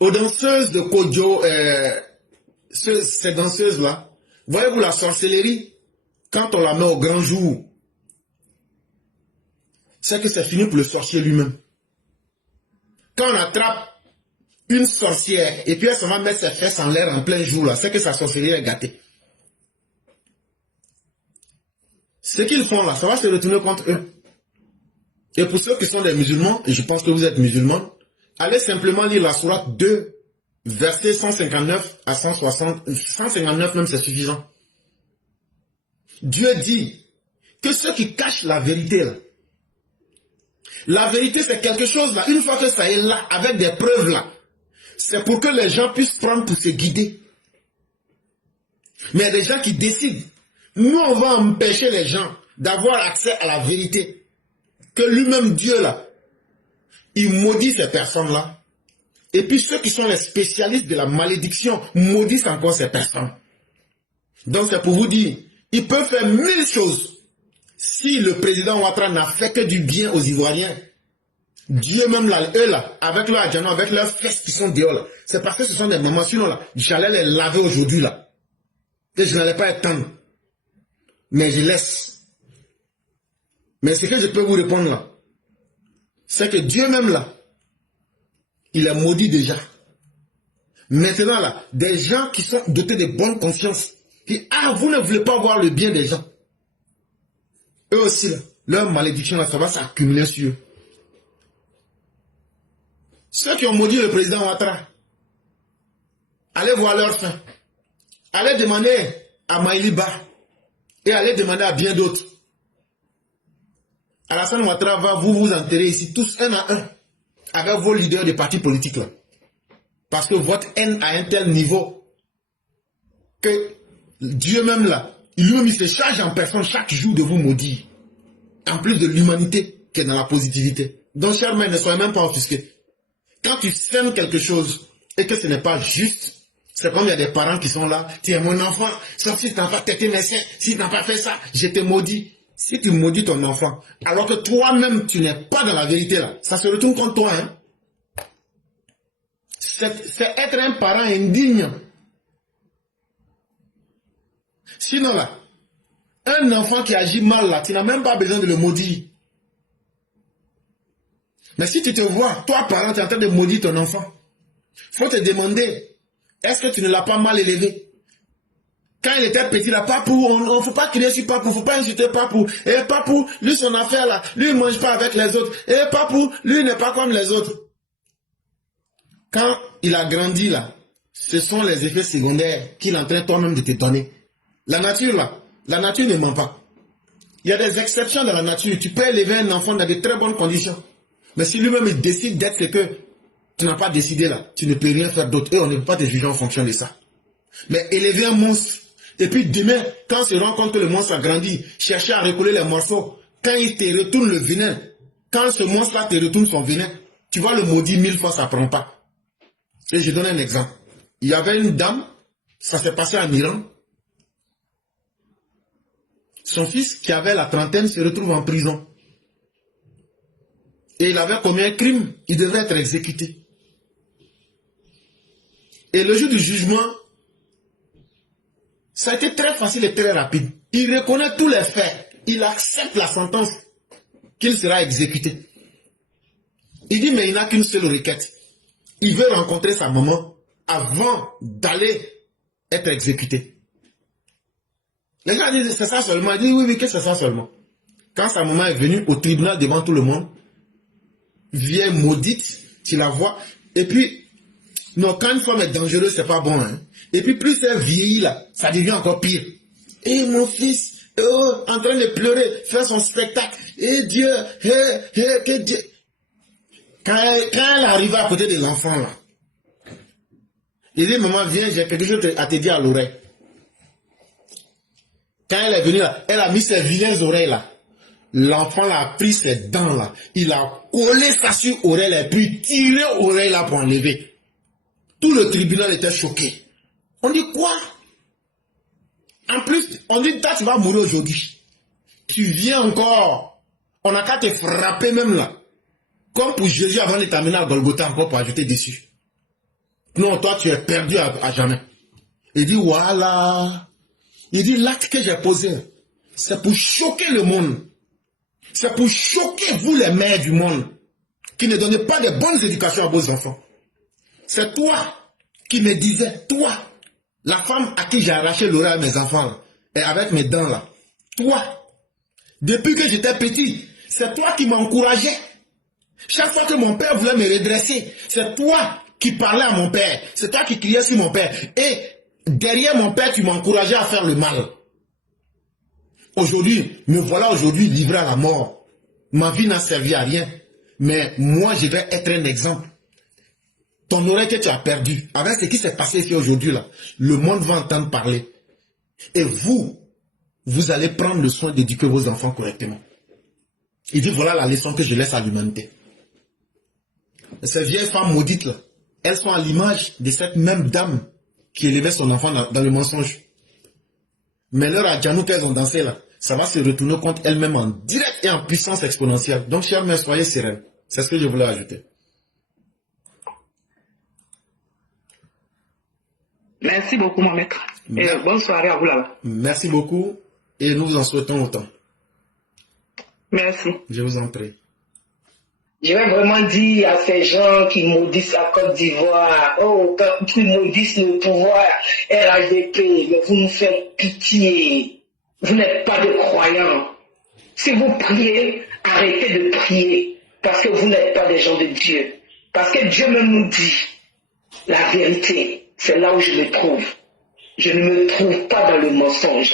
aux danseuses de Kodjo, ces danseuses-là, voyez-vous la sorcellerie, quand on la met au grand jour, c'est que c'est fini pour le sorcier lui-même. Quand on attrape une sorcière et puis elle se va mettre ses fesses en l'air en plein jour, là, c'est que sa sorcellerie est gâtée. Ce qu'ils font là, ça va se retourner contre eux. Et pour ceux qui sont des musulmans, et je pense que vous êtes musulmans, allez simplement lire la sourate 2, verset 159 à 160, 159 même c'est suffisant. Dieu dit que ceux qui cachent la vérité là, la vérité c'est quelque chose là, une fois que ça est là, avec des preuves là, c'est pour que les gens puissent prendre pour se guider. Mais il y a des gens qui décident. Nous on va empêcher les gens d'avoir accès à la vérité. Que lui-même Dieu là, il maudit ces personnes-là. Et puis ceux qui sont les spécialistes de la malédiction maudissent encore ces personnes. Donc c'est pour vous dire, il peut faire 1000 choses. Si le président Ouattara n'a fait que du bien aux Ivoiriens, Dieu même là, eux là, avec leur adjano, avec leurs fesses qui sont dehors là, c'est parce que ce sont des mamans, sinon là, j'allais les laver aujourd'hui là. Et je n'allais pas être tendre. Mais je laisse. Mais ce que je peux vous répondre là, c'est que Dieu même là, il est maudit déjà. Maintenant là, des gens qui sont dotés de bonne conscience, qui, vous ne voulez pas voir le bien des gens. Eux aussi là, leur malédiction là, ça va s'accumuler sur eux. Ceux qui ont maudit le président Ouattara, allez voir leur fin. Allez demander à Maïliba et allez demander à bien d'autres. Alassane Ouattara va vous enterrer ici, tous un à un, avec vos leaders des partis politiques là. Parce que votre haine a un tel niveau que Dieu même là, lui-même il se charge en personne chaque jour de vous maudire. En plus de l'humanité qui est dans la positivité. Donc, chers mères, ne soyez même pas offusqués. Quand tu sèmes quelque chose et que ce n'est pas juste, c'est comme il y a des parents qui sont là. Tiens, mon enfant, sauf si tu n'as pas têté mes seins, si tu n'as pas fait ça, je te maudis. Si tu maudis ton enfant, alors que toi-même, tu n'es pas dans la vérité là, ça se retourne contre toi. Hein? C'est être un parent indigne. Sinon là, un enfant qui agit mal là, tu n'as même pas besoin de le maudire. Mais si tu te vois, toi parent, tu es en train de maudire ton enfant, il faut te demander, est-ce que tu ne l'as pas mal élevé? Quand il était petit, là, Papou, on ne faut pas crier sur Papou, il ne faut pas insulter Papou. Et Papou, lui, son affaire là, lui, il ne mange pas avec les autres. Et Papou, lui, n'est pas comme les autres. Quand il a grandi là, ce sont les effets secondaires qu'il est en train toi-même de te donner. La nature là, la nature ne ment pas. Il y a des exceptions dans la nature. Tu peux élever un enfant dans de très bonnes conditions. Mais si lui-même il décide d'être ce que tu n'as pas décidé là, tu ne peux rien faire d'autre. Et on ne peut pas te juger en fonction de ça. Mais élever un monstre, et puis demain, quand on se rend compte que le monstre a grandi, chercher à recoller les morceaux, quand il te retourne le venin, quand ce monstre-là te retourne son venin, tu vas le maudire 1000 fois, ça ne prend pas. Et je donne un exemple. Il y avait une dame, ça s'est passé en Iran. Son fils, qui avait la trentaine, se retrouve en prison. Et il avait commis un crime, il devrait être exécuté. Et le jour du jugement, ça a été très facile et très rapide. Il reconnaît tous les faits. Il accepte la sentence qu'il sera exécuté. Il dit, mais il n'a qu'une seule requête. Il veut rencontrer sa maman avant d'aller être exécuté. Les gens disent, c'est ça seulement. Il dit, oui, oui, que c'est ça seulement. Quand sa maman est venue au tribunal devant tout le monde, vient maudite, tu la vois. Et puis, non, quand une femme est dangereuse, c'est pas bon. Hein? Et puis, plus elle vieillit là, ça devient encore pire. Et mon fils, en train de pleurer, faire son spectacle. Et Dieu, que Dieu. Quand elle arrive à côté des enfants là, il dit, maman, viens, j'ai quelque chose à te dire à l'oreille. Quand elle est venue là, elle a mis ses vilaines oreilles là. L'enfant là a pris ses dents là. Il a collé ça sur l'oreille et puis tiré l'oreille là pour enlever. Tout le tribunal était choqué. On dit quoi? En plus, on dit, tu vas mourir aujourd'hui. Tu viens encore. On n'a qu'à te frapper même là. Comme pour Jésus avant de terminer à Golgotha encore pour ajouter dessus. Non, toi, tu es perdu à jamais. Il dit, voilà. Il dit, l'acte que j'ai posé, c'est pour choquer le monde. C'est pour choquer vous, les mères du monde, qui ne donnez pas de bonnes éducations à vos enfants. C'est toi qui me disais, toi, la femme à qui j'ai arraché l'oreille à mes enfants, là, et avec mes dents là, toi, depuis que j'étais petit, c'est toi qui m'encourageais. Chaque fois que mon père voulait me redresser, c'est toi qui parlais à mon père, c'est toi qui criais sur mon père. Et derrière mon père, tu m'encourageais à faire le mal. Aujourd'hui, me voilà aujourd'hui livré à la mort. Ma vie n'a servi à rien. Mais moi, je vais être un exemple. Ton oreille que tu as perdue, avec ce qui s'est passé ici aujourd'hui, là, le monde va entendre parler. Et vous allez prendre le soin d'éduquer vos enfants correctement. Il dit, voilà la leçon que je laisse à l'humanité. Ces vieilles femmes maudites, là, elles sont à l'image de cette même dame qui élevait son enfant dans le mensonge. Mais l'heure à Djanou qu'elles ont dansé, là, ça va se retourner contre elles-mêmes en direct et en puissance exponentielle. Donc, chers mères, soyez sereines. C'est ce que je voulais ajouter. Merci beaucoup, mon maître. Et bonne soirée à vous là-bas. Merci beaucoup et nous vous en souhaitons autant. Merci. Je vous en prie. Je vais vraiment dire à ces gens qui maudissent la Côte d'Ivoire, oh, qui maudissent le pouvoir RHDP, mais vous nous faites pitié. Vous n'êtes pas de croyants. Si vous priez, arrêtez de prier, parce que vous n'êtes pas des gens de Dieu. Parce que Dieu même nous dit la vérité. C'est là où je me trouve. Je ne me trouve pas dans le mensonge.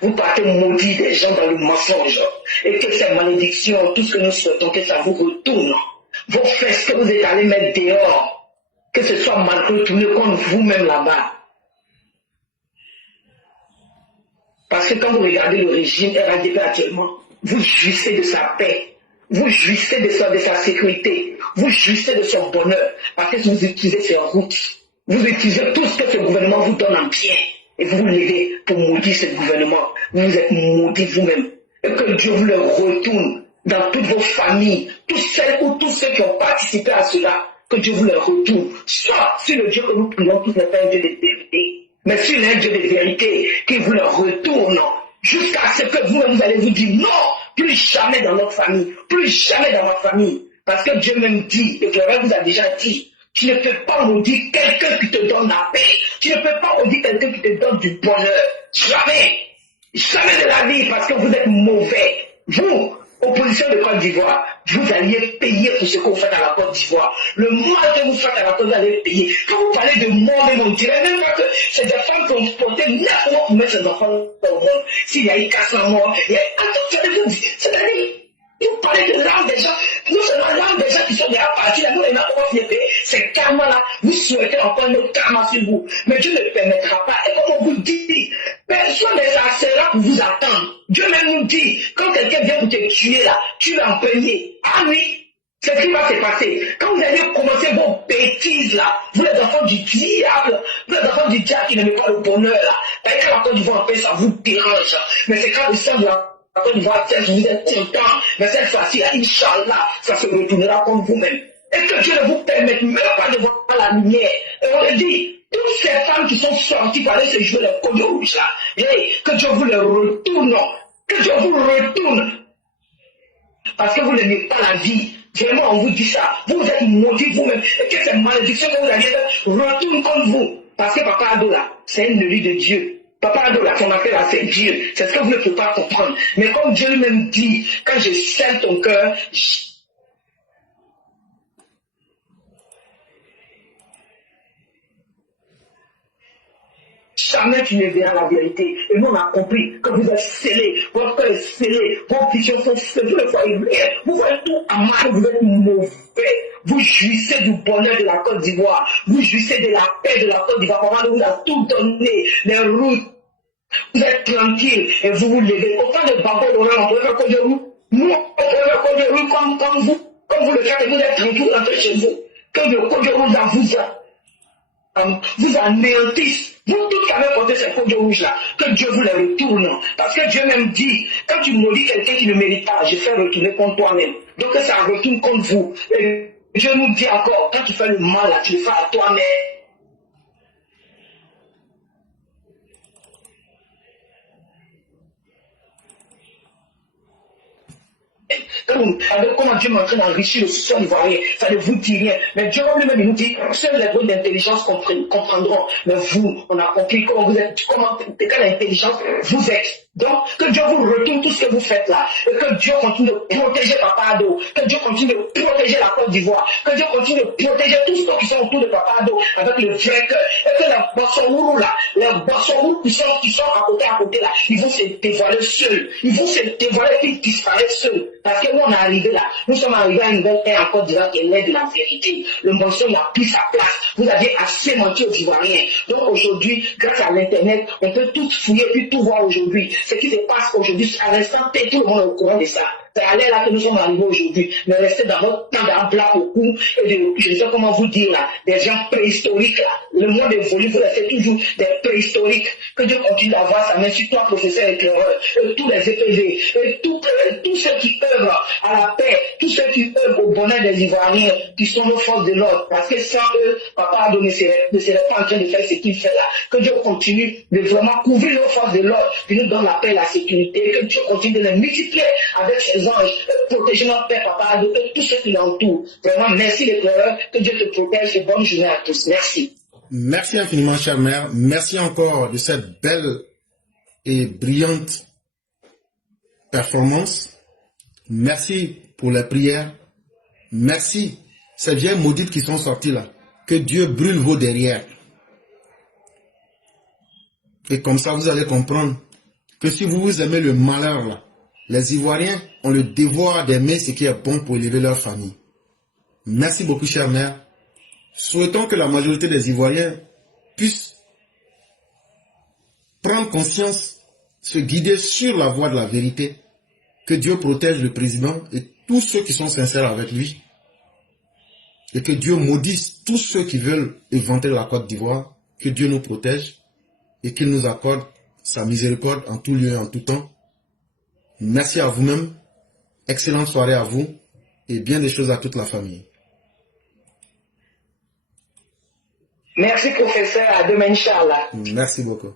Vous partez maudire des gens dans le mensonge. Et que ces malédictions, tout ce que nous souhaitons, que ça vous retourne. Vos fesses que vous êtes allés mettre dehors, que ce soit mal retourné contre vous-même là-bas. Parce que quand vous regardez le régime RHDP actuellement, vous jouissez de sa paix. Vous jouissez de sa sécurité. Vous jouissez de son bonheur. Parce que vous utilisez ses routes. Vous utilisez tout ce que ce gouvernement vous donne en bien. Et vous vous levez pour maudire ce gouvernement. Vous êtes maudits vous-même. Et que Dieu vous le retourne dans toutes vos familles. Tous celles ou tous ceux qui ont participé à cela. Que Dieu vous le retourne. Soit si le Dieu que nous prions tous n'est pas un Dieu de vérité. Mais s'il est un Dieu de vérité, qu'il vous le retourne. Jusqu'à ce que vous allez vous dire non, plus jamais dans notre famille. Plus jamais dans ma famille. Parce que Dieu même dit, et que vous a déjà dit, tu ne peux pas maudire quelqu'un qui te donne la paix. Tu ne peux pas maudire quelqu'un qui te donne du bonheur. Jamais. Jamais de la vie parce que vous êtes mauvais. Vous, opposition de Côte d'Ivoire, vous alliez payer pour ce que vous faites à la Côte d'Ivoire. Le mal que vous faites à la Côte d'Ivoire, vous allez payer. Quand vous parlez de mort, on dirait même pas que c'est des femmes qui ont porté 9 mois pour mettre ses enfants dans le monde. S'il y a eu 400 morts, il y a un c'est-à-dire, vous parlez de l'âme des gens, non seulement l'âme des gens qui sont déjà partis, là, nous, on n'a pas payer ces karmas-là, vous souhaitez encore notre karma sur vous. Mais Dieu ne permettra pas. Et comme on vous dit, personne ne sera pour vous attendre. Dieu même nous dit, quand quelqu'un vient pour te tuer là, tu vas en payer. Ah oui, c'est ce qui va se passer. Quand vous allez commencer vos bêtises là, vous les enfants du diable, qui n'aiment pas le bonheur là, et quand la Côte d'Ivoire en paix, ça vous dérange. Mais c'est quand le sang de la Côte d'Ivoire, vous êtes content, mais cette fois-ci, Inch'Allah, ça se retournera comme vous-même. Et que Dieu ne vous permette même pas de voir la lumière. Et on le dit, toutes ces femmes qui sont sorties pour aller se jouer les codes rouges là, que Dieu vous les retourne. Que Dieu vous retourne. Parce que vous n'aimez pas la vie. Vraiment, on vous dit ça. Vous êtes maudits vous-même. Et que ces malédictions que vous avez faites retournent contre vous. Parce que Papa Ado là, c'est une nuit de Dieu. Papa Ado là, son appel là, c'est Dieu. C'est ce que vous ne pouvez pas comprendre. Mais comme Dieu lui-même dit, quand je scelle ton cœur, jamais tu ne verras la vérité. Et nous, on a compris que vous êtes scellés, votre cœur est scellé, vos visions sont scellées, vous ne voyez rien, vous voyez tout à mal, vous êtes mauvais. Vous jouissez du bonheur de la Côte d'Ivoire, vous jouissez de la paix de la Côte d'Ivoire, Papa vous a tout donné, les routes, vous êtes tranquille et vous vous levez. Autant de Babo Laurent, on peut faire Côte de Roue. Nous, on peut faire Côte de Roue comme vous le faites, vous êtes tranquille, vous rentrez chez vous. Que le Côte de Roue vous anéantisse. Vous tous qui avez porté ces codes rouges là, que Dieu vous les retourne. Parce que Dieu même dit, quand tu maudis quelqu'un qui ne mérite pas, je fais retourner contre toi-même. Donc ça retourne contre vous. Et Dieu nous dit encore, quand tu fais le mal là, tu le fais à toi-même. Quand vous regardez comment Dieu est en train d'enrichir le social ivoirien, ça ne vous dit rien. Mais Dieu lui-même nous dit, seuls les bonnes d'intelligence comprendront. Mais vous, on a compris comment vous êtes, comment, de quelle intelligence vous êtes. Donc, que Dieu vous retourne tout ce que vous faites là. Et que Dieu continue de protéger Papa Ado. Que Dieu continue de protéger la Côte d'Ivoire. Que Dieu continue de protéger tous ceux qui sont autour de Papa Ado avec le vrai cœur. Et que les Bassomourou là, les Bassomourou qui sont à côté là, ils vont se dévoiler seuls. Ils vont se dévoiler et disparaître seuls. Parce que nous, on est arrivé là. Nous sommes arrivés à une nouvelle ère en Côte d'Ivoire qui est l'aide de la vérité. Le mensonge n'a plus sa place. Vous aviez assez menti aux Ivoiriens. Donc aujourd'hui, grâce à l'Internet, on peut tout fouiller puis tout voir aujourd'hui. Ce qui se passe aujourd'hui, à l'instant T, tout le monde est au courant de ça. C'est à l'air là que nous sommes arrivés aujourd'hui. Mais restez dans votre temps d'un plat au cou et de, je ne sais pas comment vous dire là, des gens préhistoriques là. Le monde évolue, vous restez toujours des préhistoriques. Que Dieu continue d'avoir sa main sur toi, professeur éclaireur, et tous les EPV, et tous ceux qui œuvrent à la paix, tous ceux qui œuvrent au bonheur des Ivoiriens, qui sont nos forces de l'ordre. Parce que sans eux, Papa Ado ne serait pas en train de faire ce qu'il fait là. Que Dieu continue de vraiment couvrir nos forces de l'ordre, qui nous donne la paix et la sécurité. Que Dieu continue de les multiplier avec ses anges, protéger notre Père, Papa Ado, et tous ceux qui l'entourent. Vraiment, merci l'éclaireur, que Dieu te protège et bonne journée à tous. Merci. Merci infiniment, chère mère. Merci encore de cette belle et brillante performance. Merci pour les prières. Merci. Ces vieilles maudites qui sont sorties là. Que Dieu brûle vos derrière. Et comme ça, vous allez comprendre que si vous aimez le malheur là, les Ivoiriens ont le devoir d'aimer ce qui est bon pour élever leur famille. Merci beaucoup, chère mère. Souhaitons que la majorité des Ivoiriens puissent prendre conscience, se guider sur la voie de la vérité, que Dieu protège le président et tous ceux qui sont sincères avec lui, et que Dieu maudisse tous ceux qui veulent éventer la Côte d'Ivoire, que Dieu nous protège et qu'il nous accorde sa miséricorde en tout lieu et en tout temps. Merci à vous-même, excellente soirée à vous et bien des choses à toute la famille. Merci professeur, à demain Inch'Allah. Merci beaucoup.